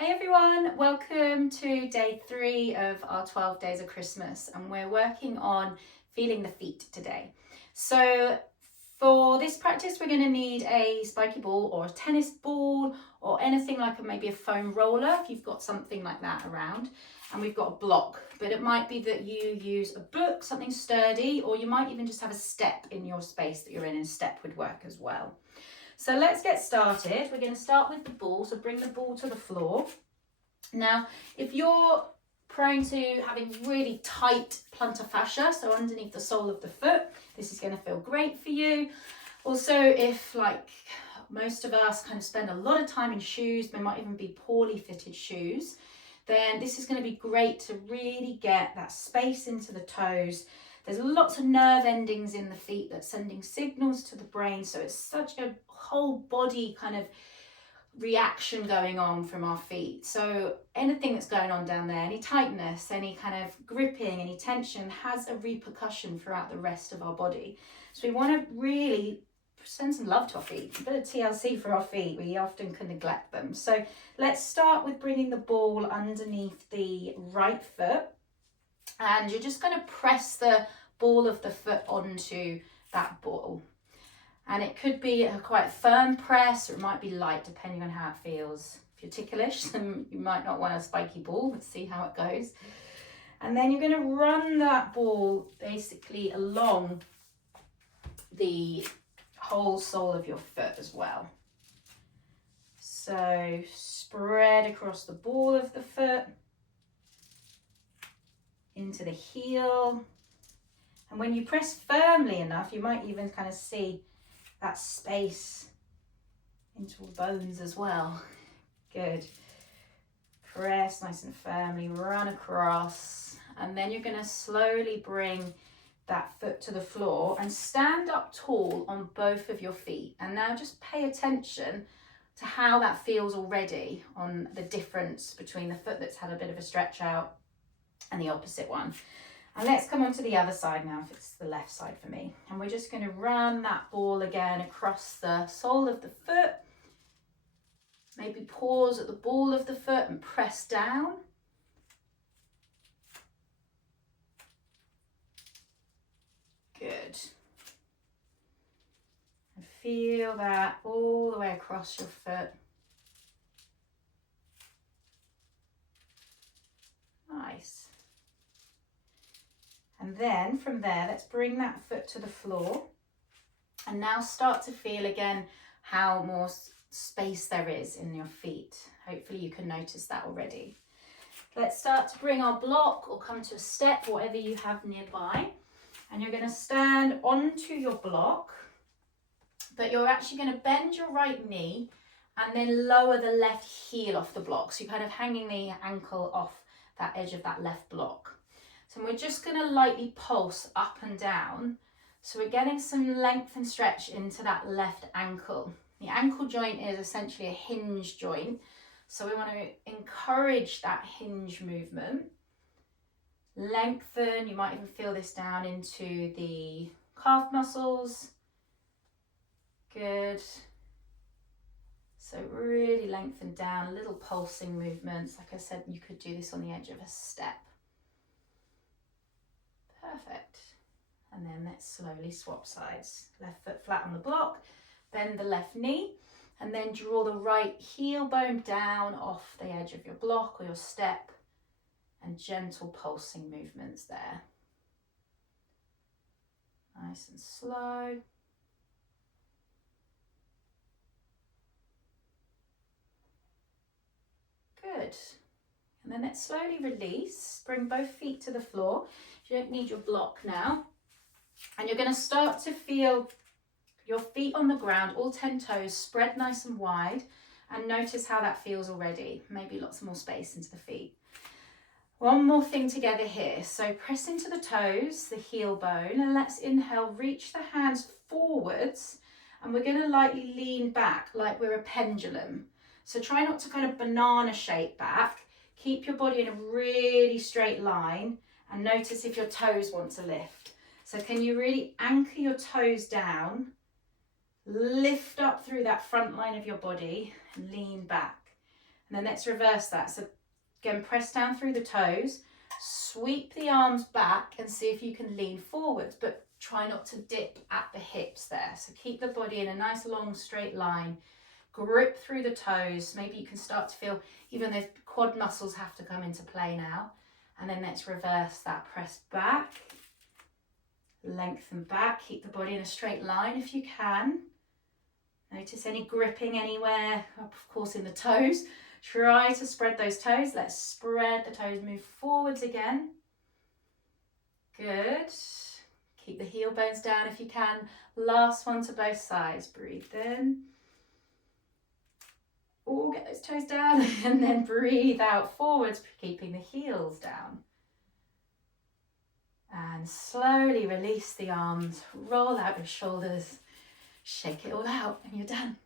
Hey everyone, welcome to day 3 of our 12 days of Christmas, and we're working on feeling the feet today. So for this practice, we're going to need a spiky ball or a tennis ball or anything like maybe a foam roller if you've got something like that around. And we've got a block, but it might be that you use a book, something sturdy, or you might even just have a step in your space that you're in, and a step would work as well. So let's get started. We're going to start with the ball. So bring the ball to the floor. Now, if you're prone to having really tight plantar fascia, so underneath the sole of the foot, this is going to feel great for you. Also, if like most of us kind of spend a lot of time in shoes, they might even be poorly fitted shoes, then this is going to be great to really get that space into the toes. There's lots of nerve endings in the feet that's sending signals to the brain. So it's such a whole body kind of reaction going on from our feet. So anything that's going on down there, any tightness, any kind of gripping, any tension has a repercussion throughout the rest of our body. So we want to really send some love to our feet, a bit of TLC for our feet. We often can neglect them. So let's start with bringing the ball underneath the right foot. And you're just going to press the ball of the foot onto that ball. And it could be a quite firm press, or it might be light, depending on how it feels. If you're ticklish, then you might not want a spiky ball. Let's see how it goes. And then you're going to run that ball basically along the whole sole of your foot as well. So spread across the ball of the foot, into the heel. And when you press firmly enough, you might even kind of see that space into the bones as well. Good. Press nice and firmly, run across, and then you're going to slowly bring that foot to the floor and stand up tall on both of your feet. And now just pay attention to how that feels already, on the difference between the foot that's had a bit of a stretch out and the opposite one. And let's come on to the other side now, if it's the left side for me. And we're just going to run that ball again across the sole of the foot. Maybe pause at the ball of the foot and press down. Good. And feel that all the way across your foot. Nice. And then from there, let's bring that foot to the floor. And now start to feel again how more space there is in your feet. Hopefully you can notice that already. Let's start to bring our block or come to a step, whatever you have nearby. And you're going to stand onto your block, but you're actually going to bend your right knee and then lower the left heel off the block. So you're kind of hanging the ankle off that edge of that left block. So we're just going to lightly pulse up and down. So we're getting some length and stretch into that left ankle. The ankle joint is essentially a hinge joint. So we want to encourage that hinge movement. Lengthen, you might even feel this down into the calf muscles. Good. So really lengthen down, little pulsing movements. Like I said, you could do this on the edge of a step. Perfect. And then let's slowly swap sides. Left foot flat on the block, bend the left knee, and then draw the right heel bone down off the edge of your block or your step, and gentle pulsing movements there. Nice and slow. Good. And then let's slowly release. Bring both feet to the floor. You don't need your block now. And you're going to start to feel your feet on the ground, all 10 toes, spread nice and wide. And notice how that feels already. Maybe lots more space into the feet. One more thing together here. So press into the toes, the heel bone, and let's inhale, reach the hands forwards. And we're going to lightly lean back like we're a pendulum. So try not to kind of banana shape back. Keep your body in a really straight line and notice if your toes want to lift. So can you really anchor your toes down, lift up through that front line of your body and lean back. And then let's reverse that. So again, press down through the toes, sweep the arms back and see if you can lean forwards, but try not to dip at the hips there. So keep the body in a nice long straight line. Grip through the toes. Maybe you can start to feel even those quad muscles have to come into play now. And then let's reverse that. Press back, lengthen back. Keep the body in a straight line if you can. Notice any gripping anywhere, of course in the toes. Try to spread those toes. Let's spread the toes, move forwards again. Good. Keep the heel bones down if you can. Last one to both sides. Breathe in. Oh, get those toes down and then breathe out forwards, keeping the heels down. And slowly release the arms, roll out your shoulders, shake it all out and you're done.